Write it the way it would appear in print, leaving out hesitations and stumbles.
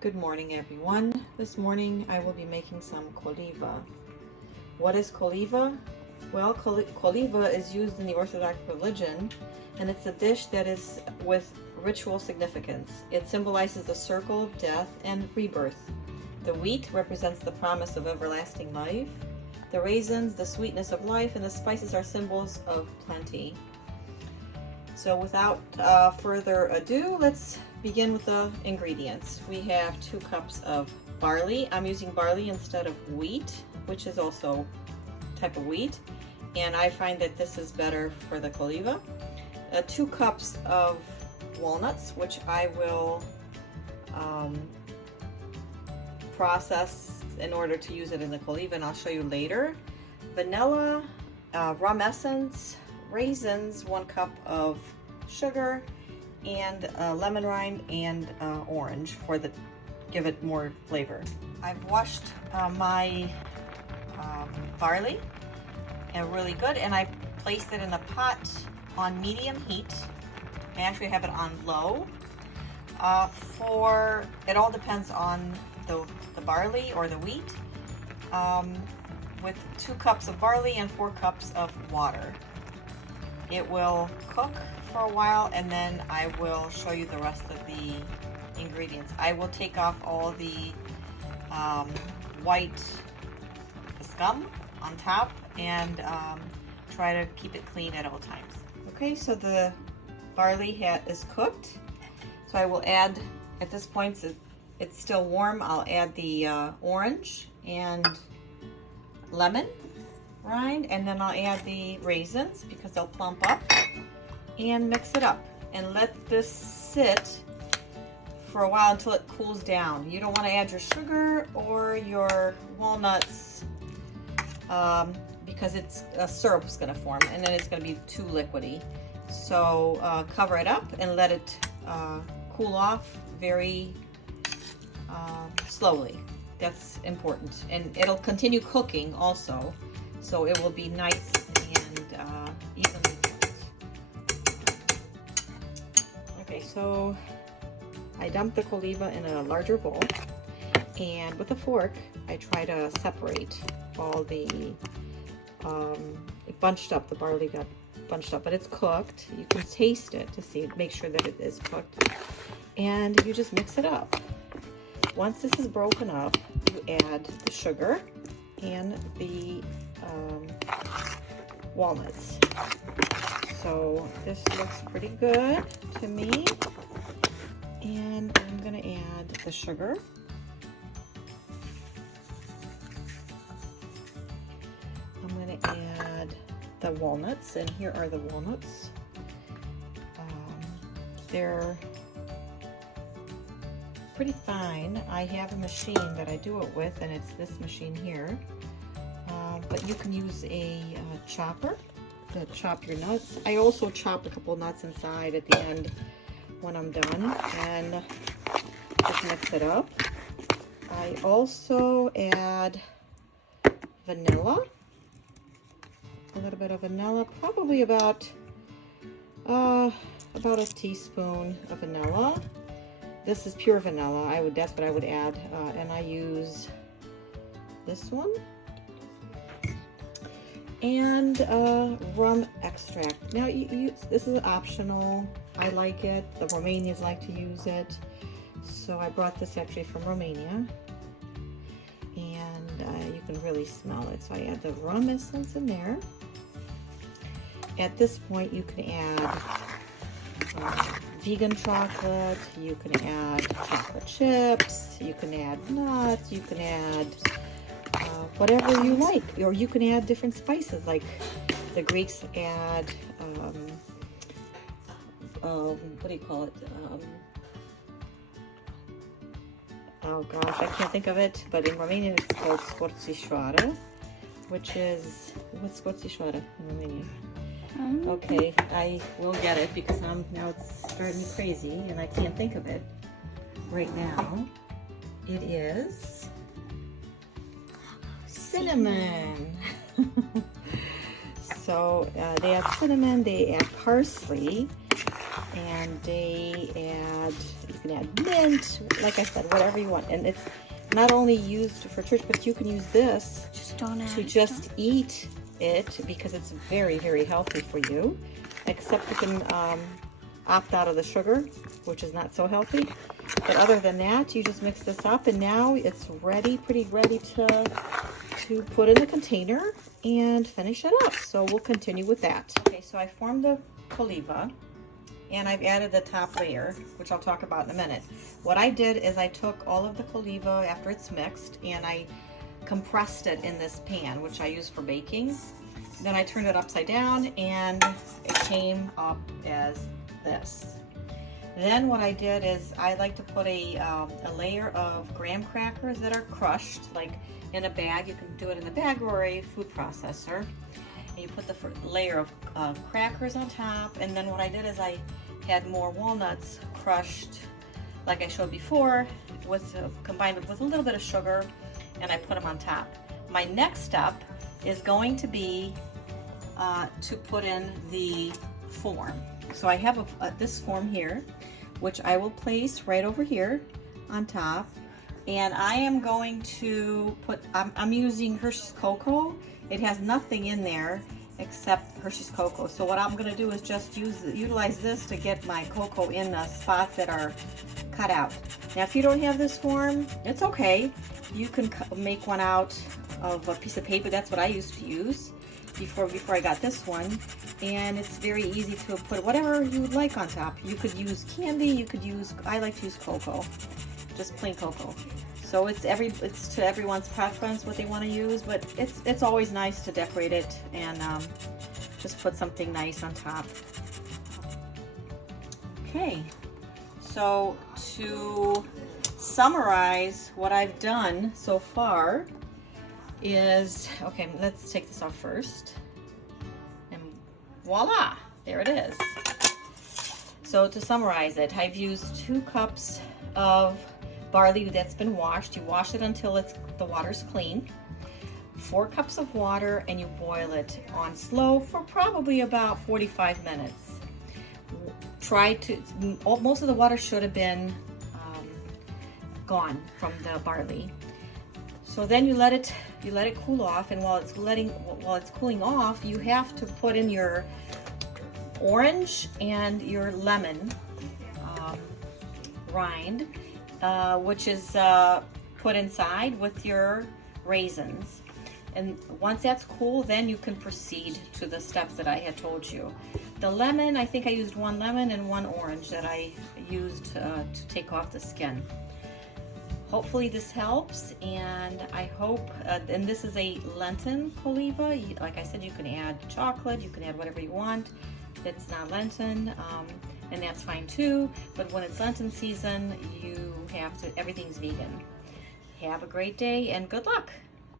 Good morning, everyone. This morning I will be making some Koliva. What is Koliva? Well, Koliva is used in the Orthodox religion, and it's a dish that is with ritual significance. It symbolizes the circle of death and rebirth. The wheat represents the promise of everlasting life. The raisins, the sweetness of life, and the spices are symbols of plenty. So without further ado, let's begin with the ingredients. We have 2 cups of barley. I'm using barley instead of wheat, which is also a type of wheat, and I find that this is better for the Koliva. 2 cups of walnuts, which I will process in order to use it in the Koliva, and I'll show you later. Vanilla, rum essence, raisins, 1 cup of sugar, and lemon rind and orange for the give it more flavor. I've washed my barley and really good, and I placed it in a pot on medium heat. I actually have it on low. It all depends on the barley or the wheat. With 2 cups of barley and 4 cups of water. It will cook for a while, and then I will show you the rest of the ingredients. I will take off all the white scum on top and try to keep it clean at all times. Okay, so the barley is cooked. So I will add, at this point it's still warm, I'll add the orange and lemon rind, and then I'll add the raisins because they'll plump up, and mix it up and let this sit for a while until it cools down. You don't want to add your sugar or your walnuts because it's a syrup's going to form, and then it's going to be too liquidy. So cover it up and let it cool off very slowly. That's important, and it'll continue cooking also, so it will be nice and evenly cooked. Okay, so I dumped the Koliva in a larger bowl, and with a fork I try to separate all the it bunched up. The barley got bunched up, but it's cooked. You can taste it to see, make sure that it is cooked, and you just mix it up. Once this is broken up, you add the sugar and the walnuts. So this looks pretty good to me. And I'm going to add the sugar. I'm going to add the walnuts, and here are the walnuts. They're pretty fine. I have a machine that I do it with, and it's this machine here. But you can use a chopper to chop your nuts. I also chop a couple nuts inside at the end when I'm done, and just mix it up. I also add vanilla, a little bit of vanilla, probably about a teaspoon of vanilla. This is pure vanilla. That's what I would add, and I use this one. And rum extract. Now, this is optional. I like it. The Romanians like to use it, so I brought this actually from Romania, and you can really smell it. So I add the rum essence in there. At this point, you can add vegan chocolate, you can add chocolate chips, you can add nuts, you can add whatever you like, or you can add different spices. Like the Greeks add what do you call it? Oh gosh, I can't think of it, but in Romanian it's called scorțișoară, which is, what's scorțișoară in Romanian? Okay, I will get it because now it's driving me crazy and I can't think of it right now. It is cinnamon. So they add cinnamon, they add parsley, and they add, you can add mint, like I said, whatever you want. And it's not only used for church, but you can use this to just eat it, because it's very, very healthy for you. Except you can opt out of the sugar, which is not so healthy. But other than that, you just mix this up, and now it's ready, pretty ready to put in the container and finish it up. So we'll continue with that. Okay, so I formed the Koliva, and I've added the top layer, which I'll talk about in a minute. What I did is I took all of the Koliva after it's mixed, and I compressed it in this pan, which I use for baking. Then I turned it upside down, and it came up as this. Then what I did is I like to put a layer of graham crackers that are crushed, like in a bag. You can do it in a bag or a food processor. And you put the layer of crackers on top, and then what I did is I had more walnuts crushed, like I showed before, combined with a little bit of sugar, and I put them on top. My next step is going to be to put in the form. So I have this form here, which I will place right over here on top, and I am going to put, I'm using Hershey's Cocoa. It has nothing in there except Hershey's Cocoa. So what I'm going to do is just utilize this to get my cocoa in the spots that are cut out. Now if you don't have this form, it's okay. You can make one out of a piece of paper. That's what I used to use before I got this one, and it's very easy to put whatever you would like on top. You could use candy, I like to use cocoa, just plain cocoa. So it's to everyone's preference what they want to use, but it's always nice to decorate it and just put something nice on top. Okay, so to summarize what I've done so far is, okay, let's take this off first, and voila, there it is. So to summarize it, I've used 2 cups of barley that's been washed. You wash it until the water's clean. 4 cups of water, and you boil it on slow for probably about 45 minutes. Most of the water should have been gone from the barley. So then you let it cool off, and while it's cooling off, you have to put in your orange and your lemon rind, which is put inside with your raisins. And once that's cool, then you can proceed to the steps that I had told you. The lemon, I think I used 1 lemon and 1 orange that I used to take off the skin. Hopefully this helps, and I hope, and this is a Lenten Koliva. Like I said, you can add chocolate, you can add whatever you want. It's not Lenten, and that's fine too. But when it's Lenten season, everything's vegan. Have a great day and good luck.